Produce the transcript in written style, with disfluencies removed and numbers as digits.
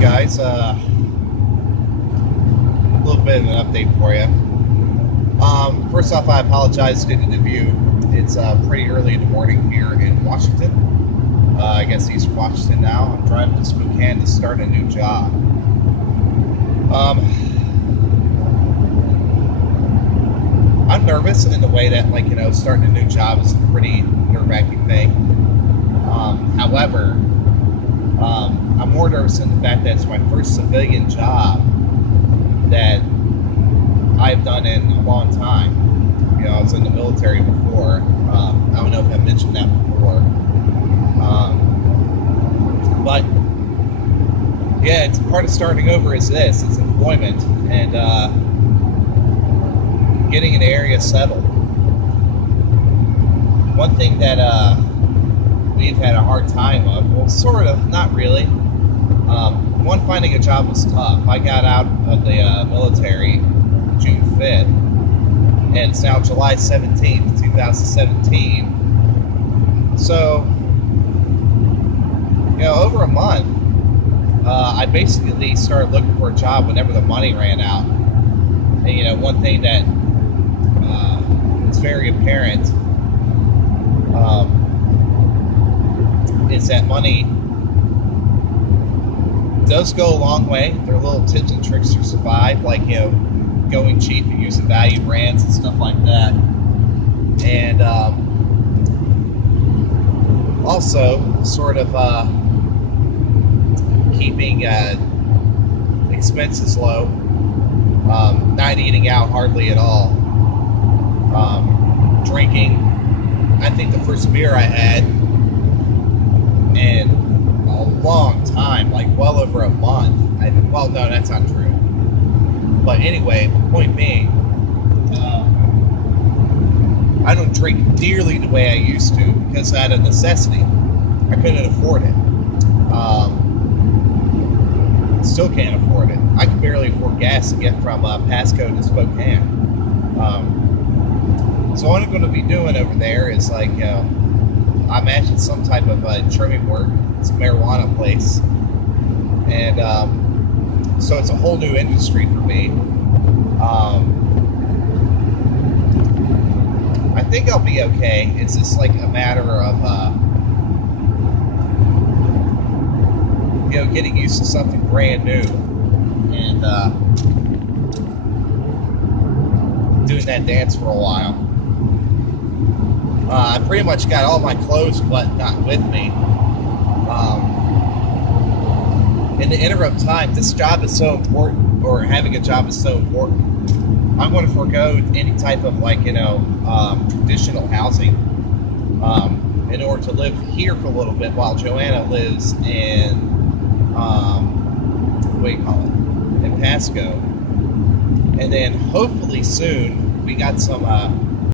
Guys, a little bit of an update for you. First off, I apologize due to the view. It's pretty early in the morning here in Washington. I guess East Washington now. I'm driving to Spokane to start a new job. I'm nervous in the way that, starting a new job is a pretty nerve-wracking thing. However, I'm more nervous in the fact that it's my first civilian job that I've done in a long time. I was in the military before. I don't know if I mentioned that before. But yeah, it's part of starting over is this. It's employment and getting an area settled. One thing that we've had a hard time of, well, sort of, not really. One, finding a job was tough. I got out of the military June 5th, and it's now July 17th, 2017. So, over a month, I basically started looking for a job whenever the money ran out. And, one thing that is very apparent is that money does go a long way. There are little tips and tricks to survive, like, going cheap and using value brands and stuff like that. And also sort of keeping expenses low, not eating out hardly at all, drinking. I think the first beer I had in a long time, like well over a month. Well, no, that's not true. But anyway, point being, I don't drink dearly the way I used to because out of necessity. I couldn't afford it. Still can't afford it. I can barely afford gas to get from Pasco to Spokane. So what I'm going to be doing over there is I imagine some type of trimming work. It's a marijuana place. And so it's a whole new industry for me. I think I'll be okay. It's just like a matter of getting used to something brand new and doing that dance for a while. I pretty much got all my clothes and whatnot with me. In the interim time, this job is so important, or having a job is so important. I'm going to forego any type of traditional housing in order to live here for a little bit while Joanna lives in in Pasco. And then hopefully soon we got some